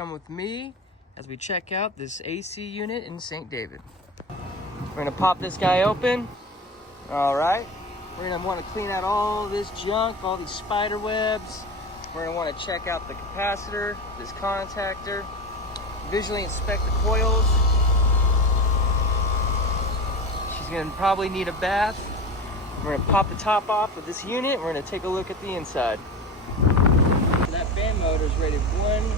Come with me as we check out this AC unit in St. David. We're gonna pop this guy open. All right. We're gonna wanna clean out all this junk, all these spider webs. We're gonna wanna check out the capacitor, this contactor, visually inspect the coils. She's gonna probably need a bath. We're gonna pop the top off of this unit. We're gonna take a look at the inside. That fan motor is rated 1.2.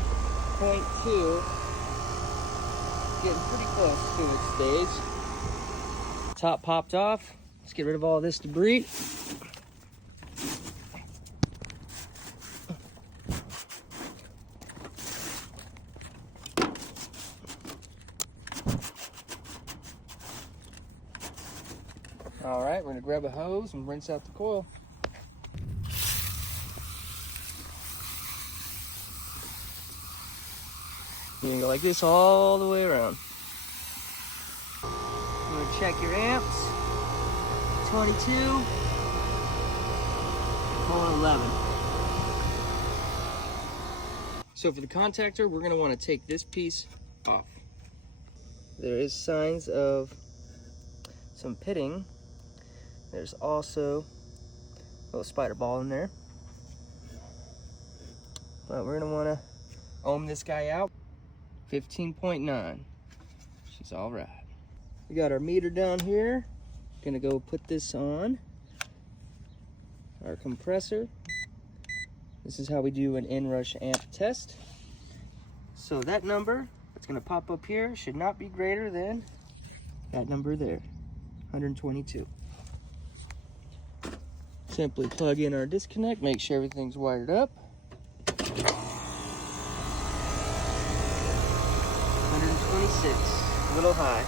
Getting pretty close to its stage. Top popped off. Let's get rid of all this debris. All right, we're gonna grab a hose and rinse out the coil. You can go like this all the way around. I'm gonna check your amps. 22, pulling 11. So for the contactor, we're gonna wanna take this piece off. There is signs of some pitting. There's also a little spider ball in there. But we're gonna wanna ohm this guy out. 15.9, she's all right. We got our meter down here. Gonna go put this on our compressor. This is how we do an inrush amp test. So that number that's gonna pop up here should not be greater than that number there, 122. Simply plug in our disconnect, make sure everything's wired up. 126, a little high.